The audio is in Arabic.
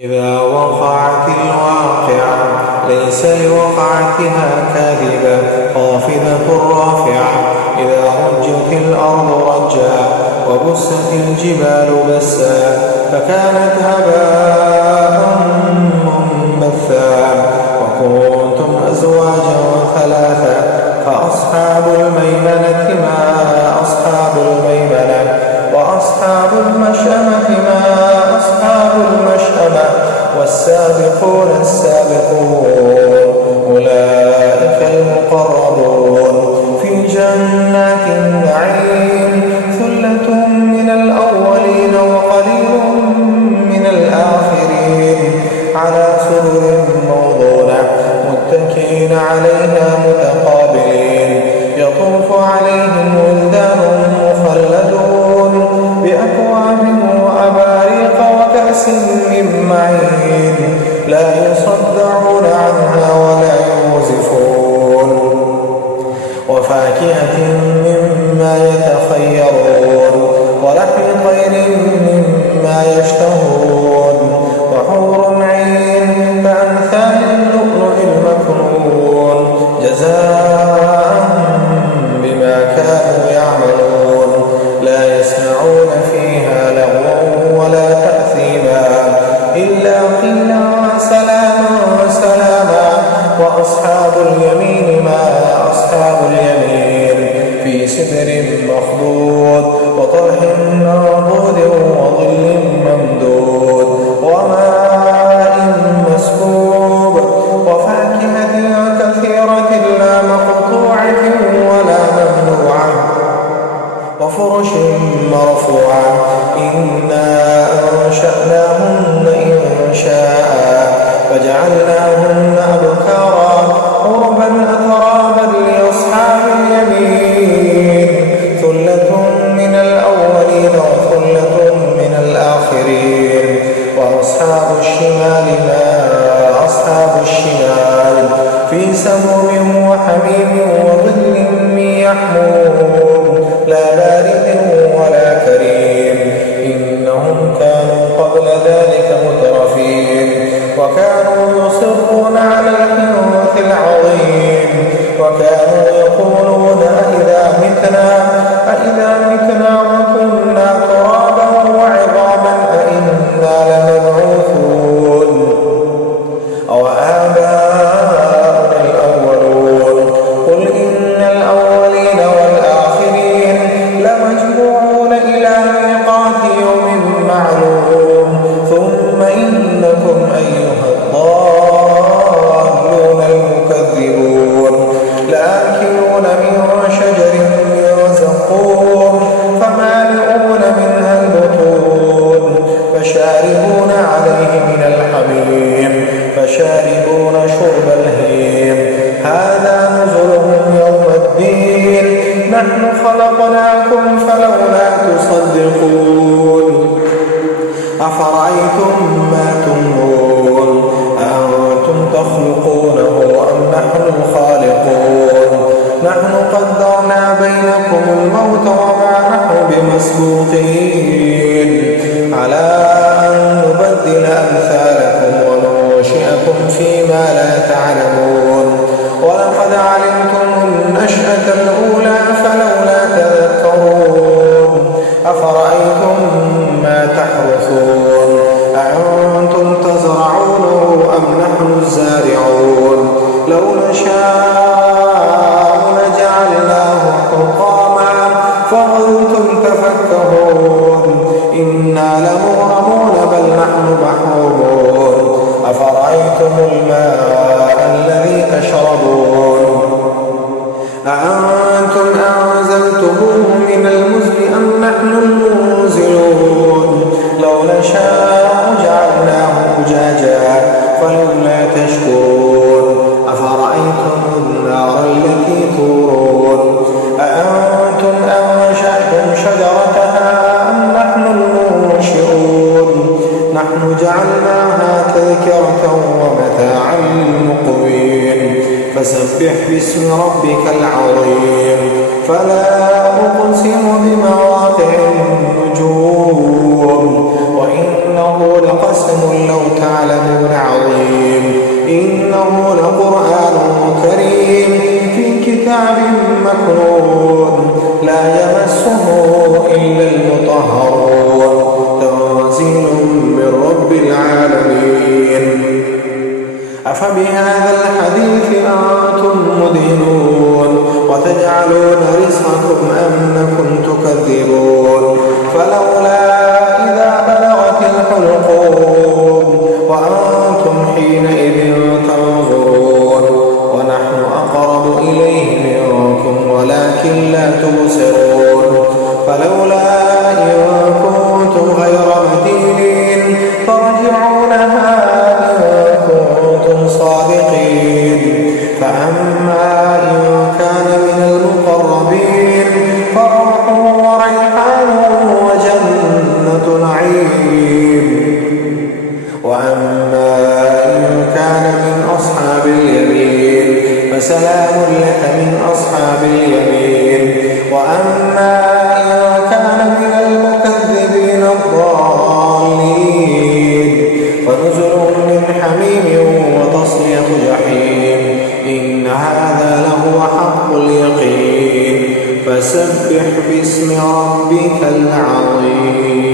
إذا وقعت الواقعة ليس لوقعتها كاذبة خافضة رافعة إذا رجت الأرض رجا وبست الجبال بسا فكانت هباء منبثا وكنتم أزواجا ثلاثا فأصحاب الميمنة ما أصحاب الميمنة وأصحاب المشأمة ما أصحاب المشأمة والسابقون السابقون أولئك المقربون في جنات النعيم ثلة من الأولين وقليل من الآخرين على سرر موضونة متكئين عليها متقابلين يطوف عليهم ولدان مخلدون بأكواب وأباريق وكأس من معين لا يصدعون عنها ولا ينزفون وفاكهة مما يتخيرون ولحم طير مما يشتهون وحور عين كأمثال اللؤلؤ المكنون جزاء بما كانوا يعملون لا يسمعون فيها لغوا ولا تأثيما إلا قيلا سلاما سلاما وأصحاب اليمين ما أصحاب اليمين في سدر مخضود وطلح منضود وظل ممدود وماء مسكوب وفاكهة كثيرة لا مقطوعة ولا ممنوعة وفرش مرفوعة إنا أنشأناهن إنشاء فجعلناهن أبكارا عربا أترابا لأصحاب اليمين ثلة من الأولين وثلة من الآخرين وأصحاب الشمال ما أصحاب الشمال في سموم وحميم وظل من يحموم لا بارد ولا كريم إنهم كانوا قبل ذلك مترفين وكانوا يصرون على الحنث العظيم وكانوا يقولون أئذا متنا وكنا ترابا وعظاما أئنا لمبعوثون أو آباؤنا الأولون قل إن الأولين والآخرين لمجموعون إلى ميقات يوم معلوم ثم إنكم أيها الضالون المكذبون لآكلون من شجر من زقوم فمالئون منها البطون فشاربون عليه من الحميم فشاربون شرب الهيم هذا نزلهم يوم الدين نحن خلقناكم فلولا تصدقون أفرأيتم ما تمنون أأنتم تخلقونه أم نحن الخالقون نحن قدرنا بينكم الموت وما نحن بمسبوقين على أن نبدل أمثالكم وننشئكم فيما لا تعلمون ولقد علمتم النشأة الأولى فلولا تذكرون أفرأيتم ما تحرثون أأنتم تزرعونه أم نحن الزارعون لو نشاء لجعلناه حطاما فظلتم تفكهون إنا لمغرمون بل نحن محرومون أفرأيتم الماء الذي تشربون أأنتم أنزلتموه من المزن أم نحن المنزلون لو نشاء جعلناه أجاجا فلولا تشكرون أفرأيتم النار التي تورون أأنتم أنشأتم شجرتها أم نحن المنشئون نحن جعلناها تذكرة ومتاعا للمقوين فسبح باسم ربك العظيم فلا أقسم بمواقع النجوم وإنه لقد وقسم لو تعلمون عظيم إنه لقرآن كريم في كتاب مكنون لا يمسه إلا المطهرون تنزيل من رب العالمين أفبهذا الحديث أنتم مدهنون وتجعلون رزقكم أنكم تكذبون فلولا إذا بلغت الحلقوم وأنتم حينئذ تنظرون ونحن أقرب إليه منكم ولكن لا تبصرون فلولا إن كنتم غير مدينين ترجعونها صادقين فأما إن كان من المقربين فروح وريحان وجنة نعيم وأما إن كان من أصحاب اليمين فسلام لك من أصحاب اليمين وأما إن كان من المكذبين الضالين فنزل من حميم وتصلية جحيم إن هذا لهو حق اليقين فسبح باسم ربك العظيم.